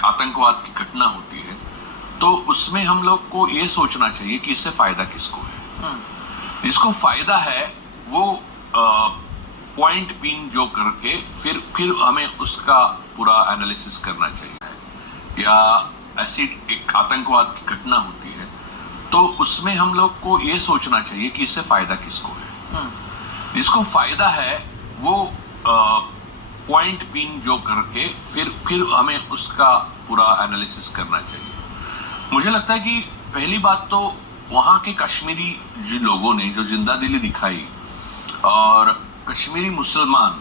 एक आतंकवाद की घटना होती है तो उसमें हम लोग को ये सोचना चाहिए कि इससे फायदा किसको है। जिसको फायदा है वो पॉइंट पिन जो करके फिर हमें उसका पूरा एनालिसिस करना चाहिए। या ऐसी एक आतंकवाद की घटना होती है तो उसमें हम लोग को ये सोचना चाहिए कि इससे फायदा किसको है। जिसको फायदा है वो पॉइंट पिन जो करके फिर हमें उसका पूरा एनालिसिस करना चाहिए। मुझे लगता है कि पहली बात तो वहां के कश्मीरी लोगों ने जो जिंदा दिली दिखाई और कश्मीरी मुसलमान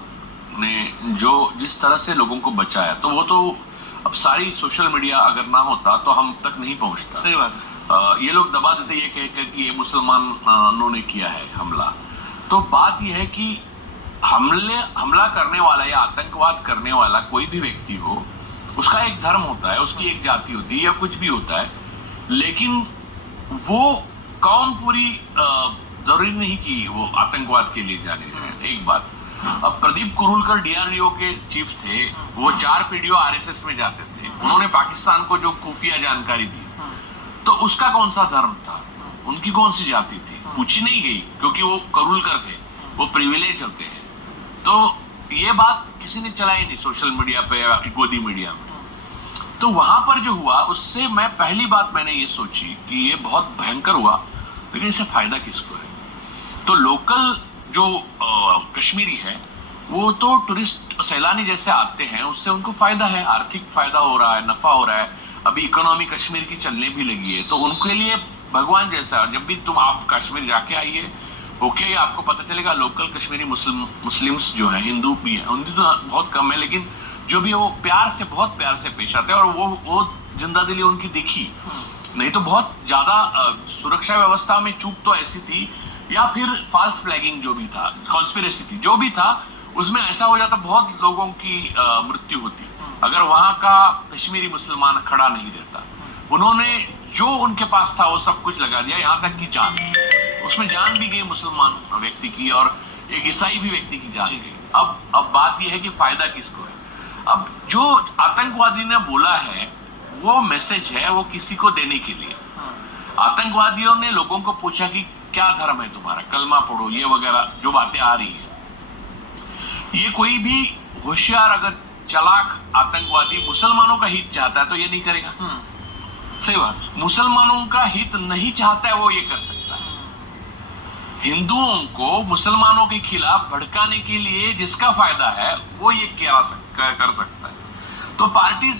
ने जो जिस तरह से लोगों को बचाया, तो वो तो अब सारी सोशल मीडिया अगर ना होता तो हम तक नहीं पहुंचता। सही बात है। ये लोग दबा देते ये कहकर कि ये मुसलमानों ने किया है हमला। तो बात यह है कि हमला करने वाला या आतंकवाद करने वाला कोई भी व्यक्ति हो, उसका एक धर्म होता है, उसकी एक जाति होती है या कुछ भी होता है, लेकिन वो कौम पूरी जरूरी नहीं कि वो आतंकवाद के लिए जाने जाए। एक बात, अब प्रदीप कुरुलकर डीआरडीओ के चीफ थे, वो 4 पीढ़ियों आरएसएस में जाते थे, उन्होंने पाकिस्तान को जो खुफिया जानकारी दी, तो उसका कौन सा धर्म था, उनकी कौन सी जाति थी, पूछी नहीं गई, क्योंकि वो कुरुलकर थे, वो प्रिविलेज होते हैं। तो ये बात किसी ने चलाई नहीं सोशल मीडिया पे या गोदी मीडिया में। तो वहां पर जो हुआ उससे मैं पहली बात मैंने ये सोची कि ये बहुत भयंकर हुआ, लेकिन इससे फायदा किसको है। तो लोकल जो कश्मीरी है वो तो टूरिस्ट सैलानी जैसे आते हैं, उससे उनको फायदा है, आर्थिक फायदा हो रहा है, नफा हो रहा है। अभी इकोनॉमी कश्मीर की चलने भी लगी है, तो उनके लिए भगवान जैसा। जब भी आप कश्मीर जाके आइए, ओके, आपको पता चलेगा लोकल कश्मीरी मुस्लिम्स जो है, हिंदू भी है, हिंदू तो बहुत कम है, लेकिन जो भी वो बहुत प्यार से पेश आते हैं। और वो जिंदा दिली उनकी दिखी, नहीं तो बहुत ज्यादा सुरक्षा व्यवस्था में चूक तो ऐसी थी, या फिर फॉल्स फ्लैगिंग जो भी था, कॉन्स्पिरेसी थी, जो भी था, उसमें ऐसा हो जाता बहुत लोगों की मृत्यु होती अगर वहां का कश्मीरी मुसलमान खड़ा नहीं रहता। उन्होंने जो उनके पास था वो सब कुछ लगा दिया, यहाँ तक की जान, उसमें जान भी गई मुसलमान व्यक्ति की और एक ईसाई भी व्यक्ति की जान गई। अब बात यह है कि फायदा किसको है। अब जो आतंकवादी ने बोला है वो मैसेज है वो किसी को देने के लिए। आतंकवादियों ने लोगों को पूछा कि क्या धर्म है तुम्हारा, कलमा पढ़ो, ये वगैरह जो बातें आ रही है। ये कोई भी होशियार अगर चालाक आतंकवादी मुसलमानों का हित चाहता है तो ये नहीं करेगा। सही बात। मुसलमानों का हित नहीं चाहता है वो ये कर सकता है। हिंदुओं को मुसलमानों के खिलाफ भड़काने के लिए जिसका फायदा है वो ये कर सकता है। तो पार्टीज